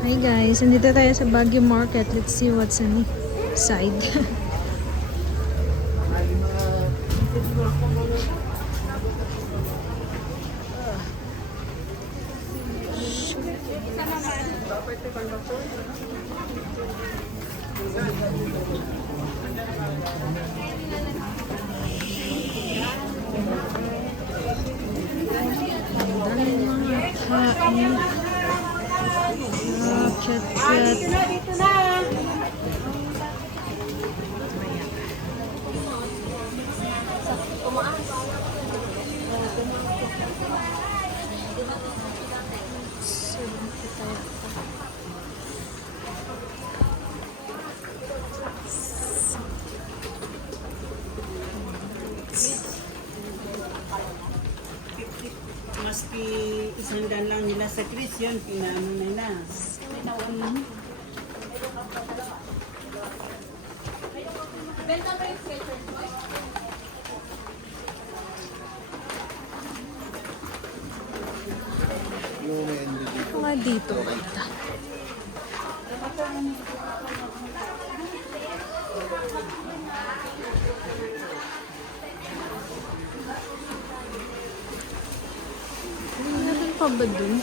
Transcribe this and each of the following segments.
Hi guys, nandito tayo sa Baguio Market. Let's see what's inside. Ang daming mga kain. Cat. Dito na. Maski isang lang nila sa Chris yun, pinano na. Mga dito. Kita. Meron pa ba dun?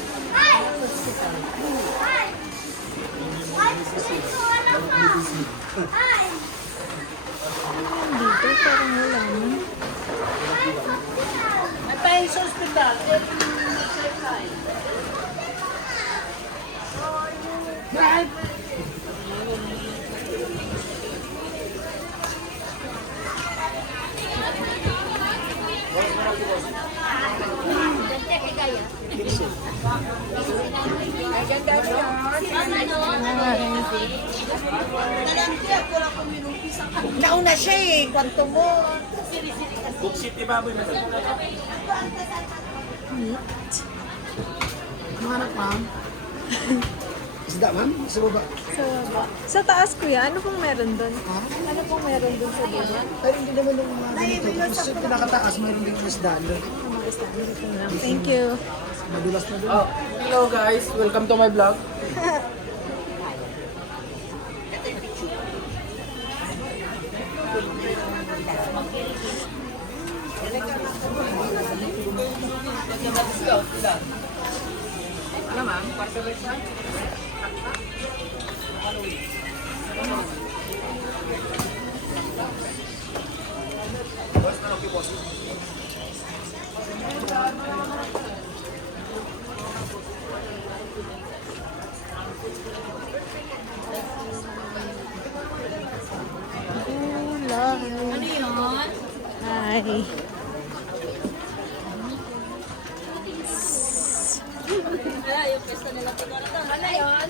Dito parang wala man. At tayo sa ospital. Bakit? Nauna siya eh, kwanto mo. Cook City baboy na. Manganak ma'am. Isda ma'am? Sa baba? Sa baba. Sa taas kuya, ano pong meron doon? Ano pong meron doon sa baba? Ay, hindi naman yung mga ganito. Tapos yung pinakataas, mayroon din yung isda. Mga isda. Dito na. Thank you. Madulas na doon. Oh, hello guys, welcome to my vlog. Ano ma'am? Ano yun? Hi. Ano yun?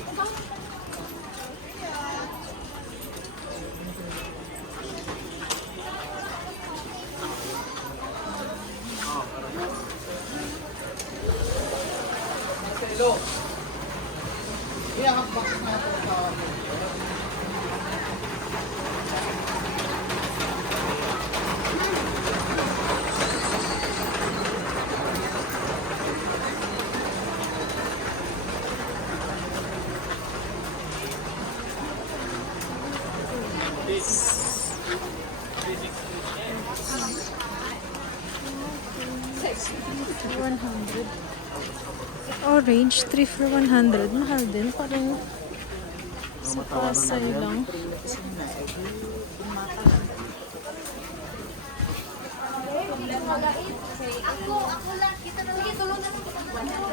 Hello. Orange, 3 for 100. Mahal din. Parang sa Pasay lang. Ako lang. Kita na lang. Tulungan mo.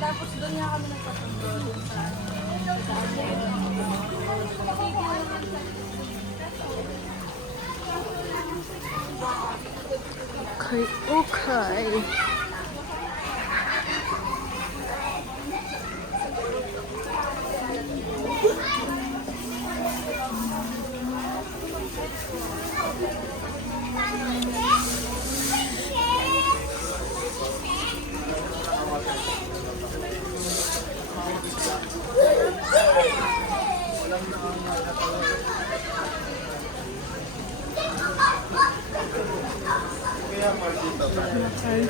Tapos doon nga kami nagpapagod doon sa Okay, okay. Ay.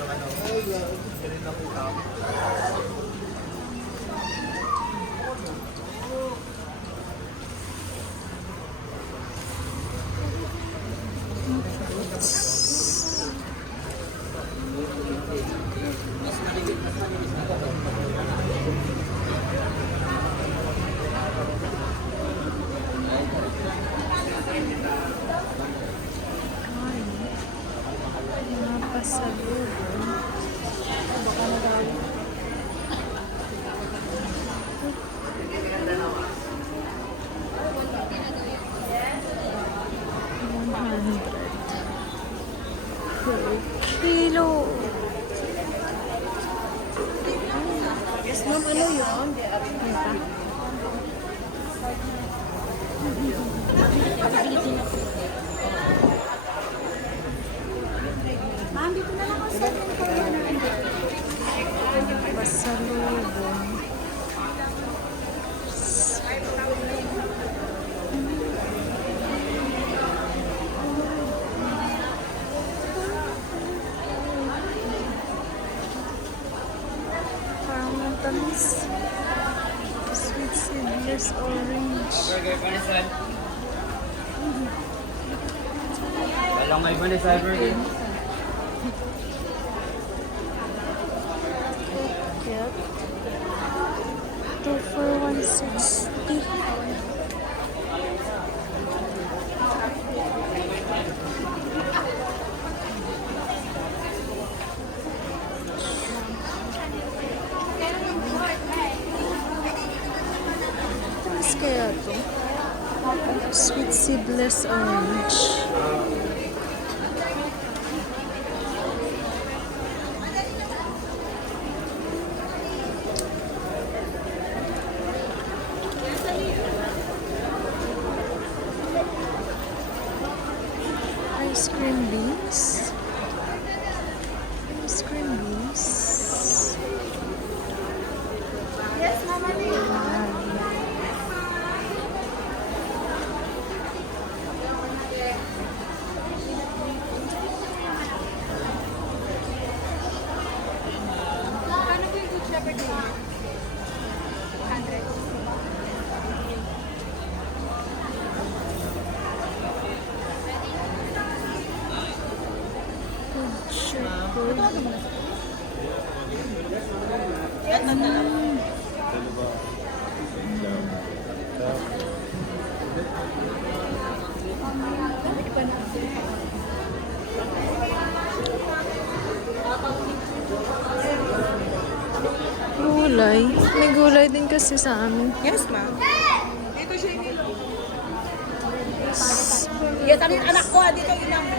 Mga pasalubong. Baka nagalit. Kilo. Yes, ma'am, ano yun? Ma'am, dito na lang ako sa Pasalubong. Parang matamis. Sweet seedless orange. Burger, panisan. Walang may panisan, burger. Yep. 2 for 160. Tamis kaya to? Sweet seedless orange. Ice cream beans. Ice cream beans. Yes, mama. Paano po yung good shepherd mo? 100. Gulay. May gulay din kasi sa amin. Yes, ma'am. Yes, anak ko, dito ilang mo.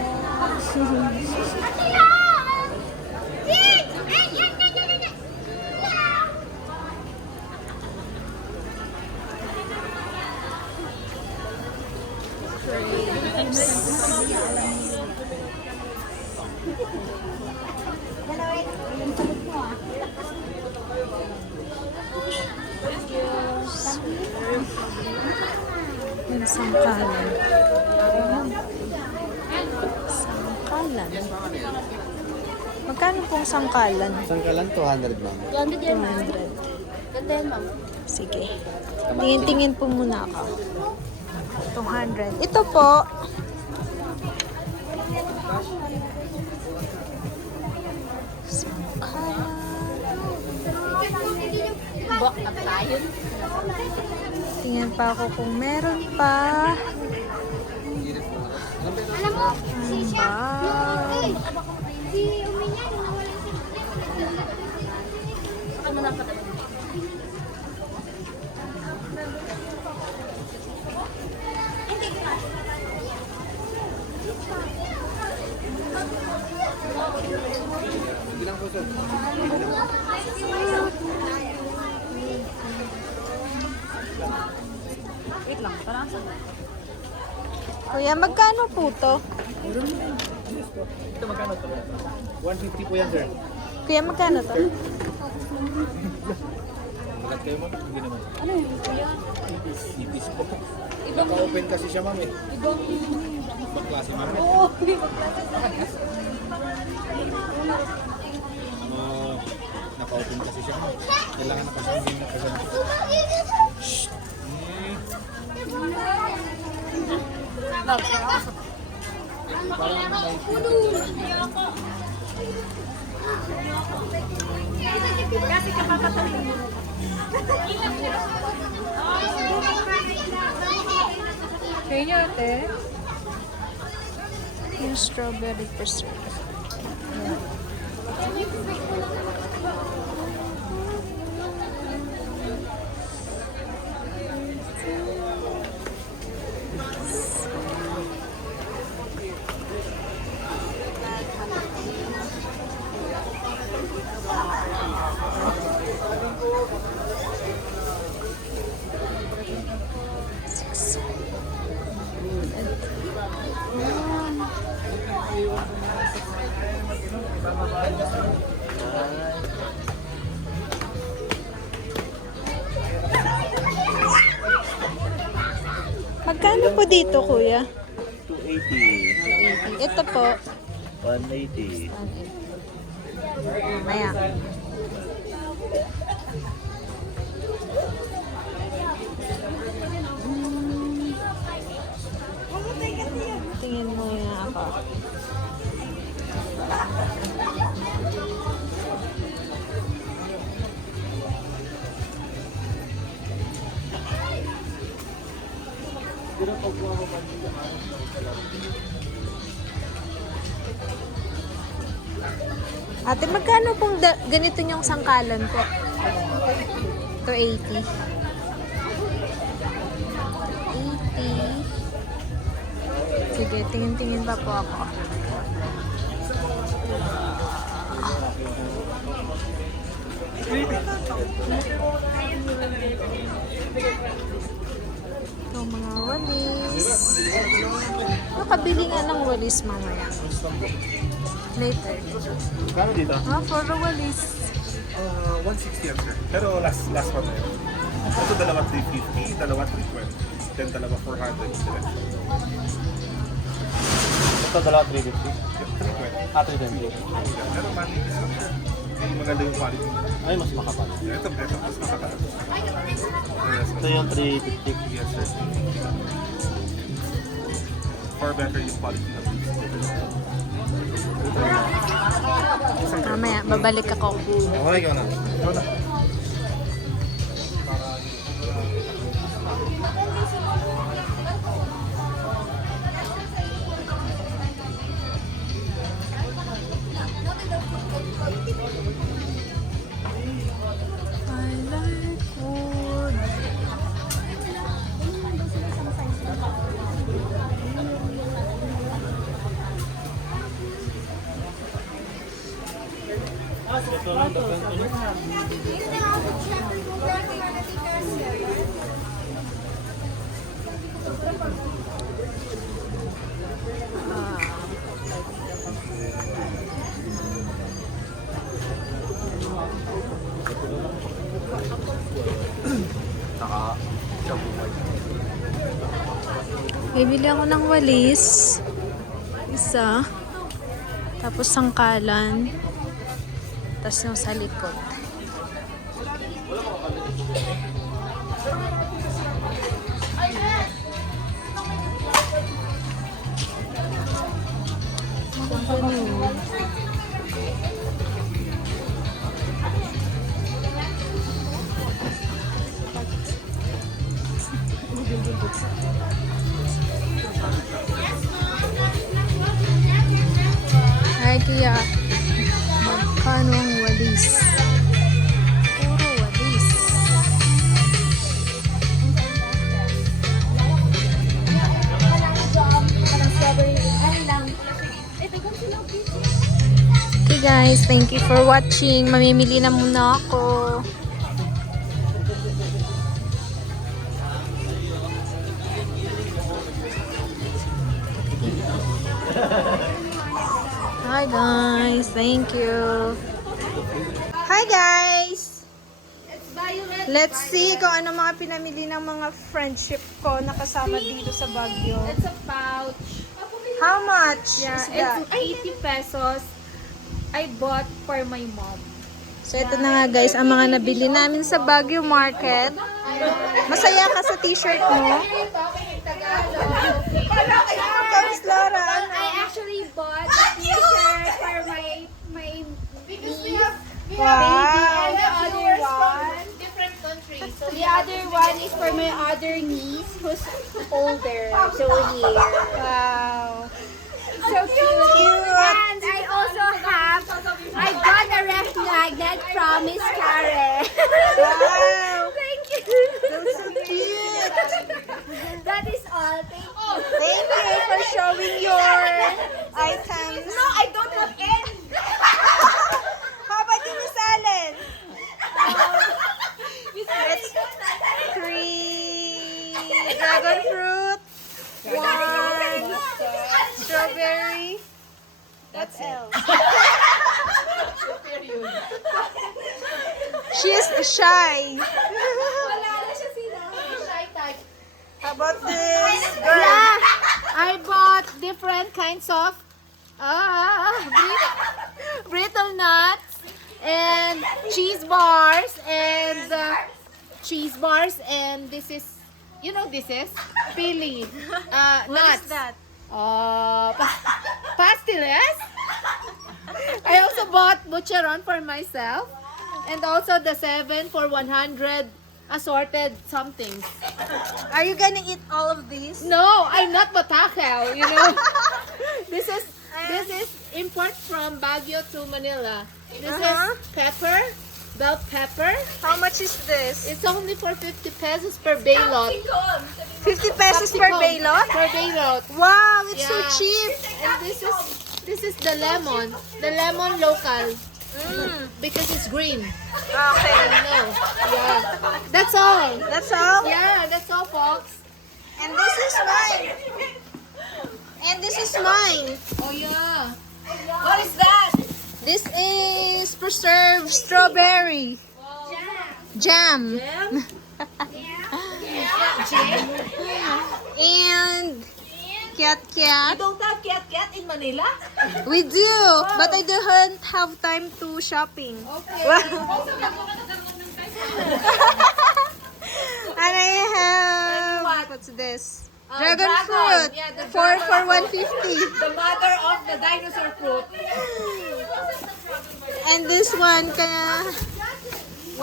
Yung sangkalan. Sangkalan. Magkano pong sangkalan? Sangkalan 200 ma'am. 200 yan, ma'am. 200. Ganda yan, ma'am. Sige. Tingin-tingin po muna ako. 200. Ito po. Sangkalan. Bok up tayo. Tingnan pa ako kung meron pa. Alam mo, si siya, Bag. si Uminya, yung nawala si Saka mo na patagal. Bilang po sir. Kuya, magkano po to? Ito magkano to? 150 po yan sir. Kuya, magkano to? Magat kayo ma'am? Hindi naman. Ano yun kuya? Ipis po. Naka-open kasi siya ma'am eh. Ibang klase ma'am. Oo, ibang klase. Naka-open kasi siya. Kailangan na kasi hindi na kasi. Kasi kapapatayin mo. Kaya niyo, ate? Yung strawberry preserve. Magkano po dito, kuya? 280, Ito po. 180. Maya. Tingin mo nga ako. Ate, magkano pong ganito yung sangkalan po? 280. 80. Sige, tingin-tingin pa po ako. Ito mga walis. Nakabili nga ng walis mamaya. Later. Kano dito? For the walis. 160 yan, sir. Pero last one na yun. Ito dalawa 350, dalawa 320, then dalawa 400. Ito, dalawa 350. 320. Ah, 320. Pero malinis lang siya. Hindi maganda yung quality. Ay, mas makapal. Ito, mas makakala. Ito yung 350. Yes, sir. Far better yung quality ng Mamaya, babalik ako. Okay, ikaw na. I like wood. Bibili ako ng walis. Isa. Tapos sangkalan. Tapos yung sa likod. Maganda yun. Ay, kaya magkano ang walis? Puro walis. Okay guys, thank you for watching. Mamimili na muna ako. Hi guys, thank you. Hi guys! Let's see kung ano mga pinamili ng mga friendship ko na kasama dito sa Baguio. It's a pouch. How much Yeah, is that? it's 80 pesos. I bought for my mom. So, ito na nga guys, ang mga nabili namin sa Baguio Market. Masaya ka sa t-shirt mo? Kamis Laura, ano? I actually bought a t-shirt for my niece. Wow. And the other one, different countries. So the other one is for my other niece who's older. So here. Wow. So cute. And I also have, I got a ref magnet from Miss Karen. Wow. Thank you. That's so cute. That is all. Thank you. Thank you for showing your items. No, I don't have any. How about you, Miss Allen? It's 3 dragon fruit, 1 strawberry. That's it. She is shy. How about this girl? Yeah, I bought different kinds of brittle nuts and cheese bars and this is, you know, this is pili nuts. What is that? Pastilles. I also bought butcheron for myself and also the 7 for 100 assorted somethings. Are you gonna eat all of these? No, I'm not Batacao, you know. This is import from Baguio to Manila. This Uh-huh. is pepper, bell pepper. How much is this? It's only for 50 pesos per baylot. 50 pesos per baylot? Per baylot. Wow, it's so Yeah. cheap. And this is the lemon local because it's green. Okay. No, yeah. That's all. That's all? Yeah, that's all, folks. And this is mine. And this is mine. Oh yeah. What is that? This is preserved strawberry jam. And Kiat Kiat. Don't have cat in Manila? We do, but I don't have time to shopping. Okay. And I have, what's this? Dragon dragon. fruit. Yeah, the 4 dragon for fruit. 150. The mother of the dinosaur fruit. And this one, kaya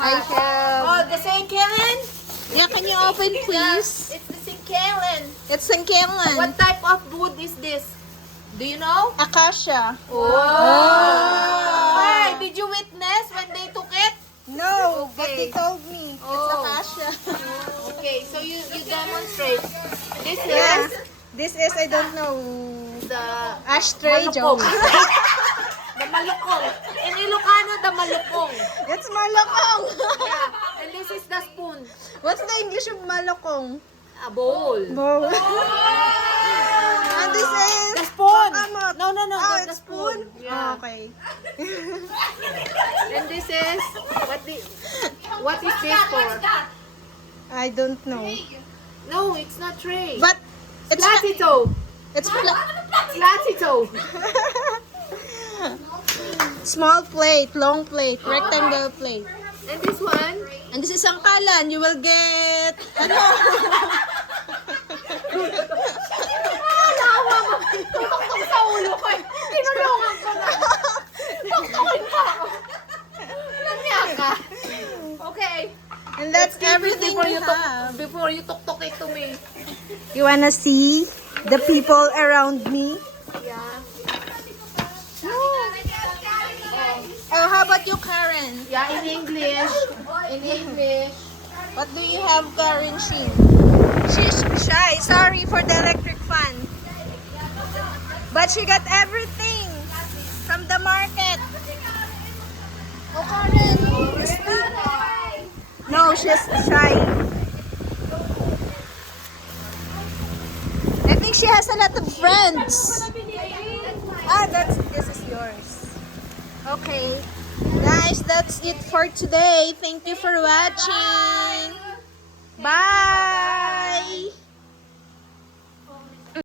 I have. Oh, the St. Kellen? Yeah, can you open please? It's the St. Kellen. It's St. Kellen. What type of wood is this? Do you know? Acacia. Oh. Hey, did you witness when they took it? No, but Okay. they told me it's Oh. acacia. Okay, so you demonstrate. This Yeah. is This is, I don't know, the ashtray malukong. joke. The malukong. In Ilocano, the malukong. It's malokong. Yeah. And this is the spoon. What's the English of malokong? A bowl. Bowl. And this is The spoon. Kakamot. No. Oh, the it's spoon? Yeah. Okay. And this is what is this for? I don't know. No, it's not tray. But it's Platito. it's Platito. small plate, long plate, rectangle plate. And this one? And this is sangkalan. You will get ano? Tuktok sa ulo ko eh. Tinulungan ko na. Tuktokin pa ako. Nandiyan ka. Okay. And that's Keep it everything you have. before you tuktok it to me. You wanna see the people around me? Yeah. Oh, how about you, Karen? Yeah, in English. In English. What do you have, Karen Shin? She's shy. Sorry for the electric fan. But she got everything from the market. Oh, Karen. No, she's shy. I think she has a lot of friends. This is yours. Okay. Guys, that's it for today. Thank you for watching.